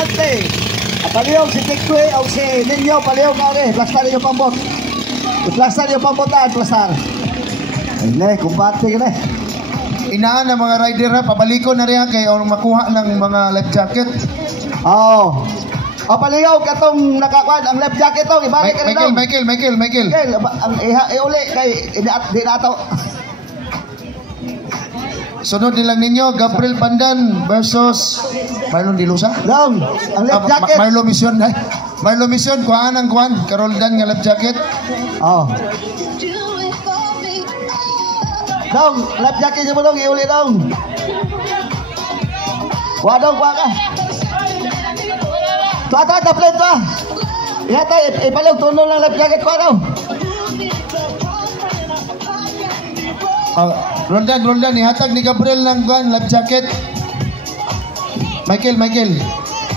importante. Palihog si Tikwe o si Ninyo, palihog na rin. Plastar yung pambot. Plastar yung pambotan, plastar. Ay, kumpate ka na. Inaan ng mga rider na, pabaliko na rin kayo makuha ng mga life jacket. Oo. O palihog katong nakakuan, ang life jacket to, ibalik ka rin daw. Michael. Ang iuli kay di nato. Sunod nilang ninyo, Gabriel Pandan versus Marlon Dilusa. Dong, ang life jacket. Marlon Mission, kuhaan ang kuhaan. Karoldan nga life jacket. Oh. Dong, life jacket mo dong, iuli dong. Kuha dong, kuha ka. Tuwa, taplet tuwa. Ihata, ipalog, tunol ng life jacket, kuha dong. Roldan, ihatag ni Gabriel ng kuhaan, life jacket. Michael,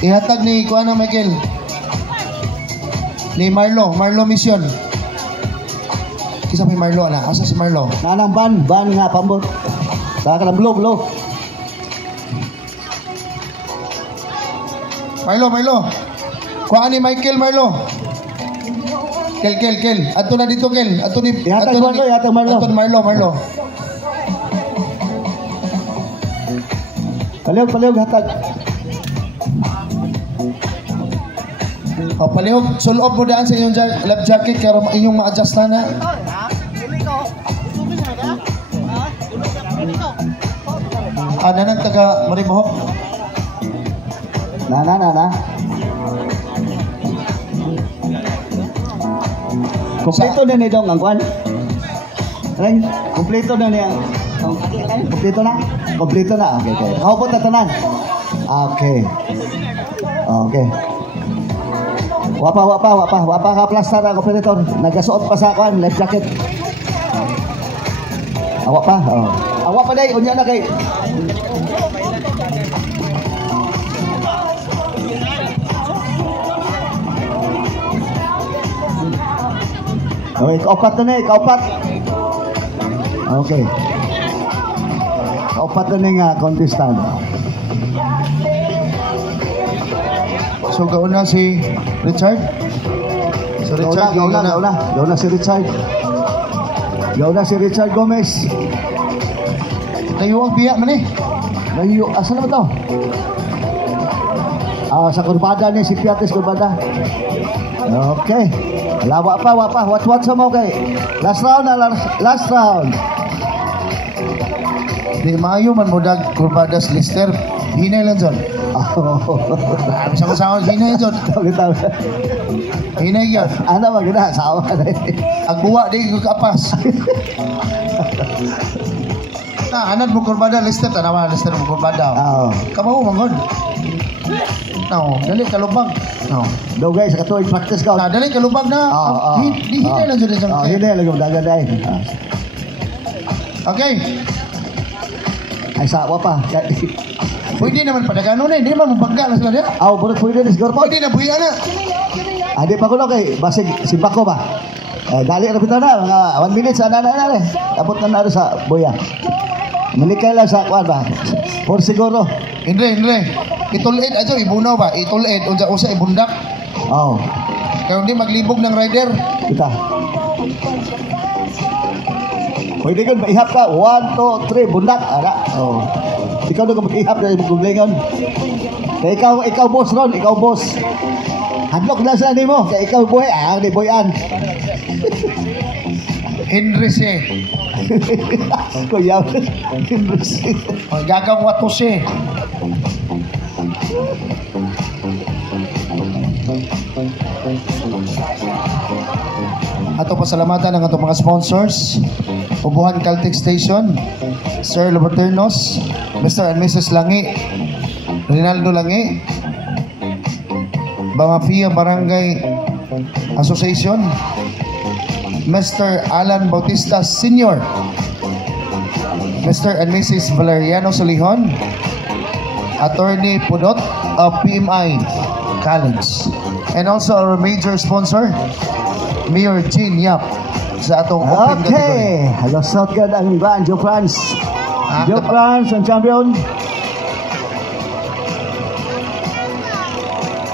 ihatag ni kuhaan ng Michael. Ni Marlo Mission. Kisa pa Marlo na, asa si Marlo? Nanang ban nga pambot. Baka ng blog. Marlo. Kuhaan ni Michael Marlo. Kel. Ato na dito, Kel. Ato ni Marlo. Palihog, hatag. O, palihog, sul-off mo daan sa inyong life jacket kaya inyong ma-adjust na. Nanang taga Maribohok. Na. Kompleto na ni dong ang kuan. Ring, kompleto na niya. Kompleto na. Okay. Kaupot na tanan. Okay. Wapa ka plastar ang operator. Nagasuot pa sa kuan, life jacket. Awa pa day, unya na kay. Okay, kaupat na ni, kaupat. Okay. Kaupat na ni nga contestant. So, gauna si Richard. So, Richard, gauna si Richard. Gauna si Richard Gomez. Tayo ang biyak man eh. Asa naman to? Sa kurbada ni si Piates kurbada. Okay. Wapa. Watch mo kay. Last round. Di maayo man mo dag kurbadas Lister. Hinay lang dyan. Sa hinay dyan. Hinay yan. Ano maganda? Sawa na eh. Agbuwa di ko kapas. Anad mo kurbada Lister. Tanawa Lister mo kurbada. Kamahu manggod. No, dali kalubag. No. Do guys, katuig practice ka. Dali kalubag na. Hinay lang dyan. Hinay lang yung dagan. Okay. Ay sawa pa. Pwede naman padagano na, hindi naman mabangga na sila niya. Pwede na siguro po. Pwede na buhiya na. Di pa ko lang kay basig simbako ba? Dali na bitaw na, mga 1 minute sa na. Abot na sa buya. Malikay lang sa kuan ba? Por siguro. Hindi. Itulid ato ibunaw ba? Itulid unsa usa ibundak. Kaya hindi maglibog ng rider. Kita. Pwede kang maihap ka. 1, 2, 3, bundak. Ikaw na kang maihap na maguglingon. Ikaw boss ron. Ikaw boss. Handlock na sa mo. Kaya ikaw buhay. Hindi buhayan. Henry C. Kuya. Henry C. Gagang wato C. Ato pasalamatan ang atong mga sponsors. Ubuhan Caltech Station, Sir Loberternos, Mr. and Mrs. Langi, Rinaldo Langi, Bangafia Barangay Association, Mr. Alan Bautista Sr., Mr. and Mrs. Valeriano Solihon, Attorney Pudot of PMI College, and also our major sponsor, Mayor Jean Yap, sa atong open category. Halusot ka ang brand, Joe France. Joe France, ang champion.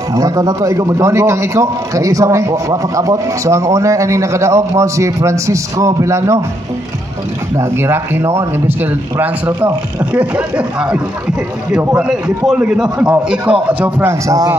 Wato na to igo mo Mo ni kang iko, kang Isa ikaw ni. wapak abot. So ang owner ani nakadaog mo si Francisco Vilano. Nagiraki noon, imbes kay France raw to. Ah, Joe Fra- Di Paul lagi no. Oh, iko, Joe France. Okay.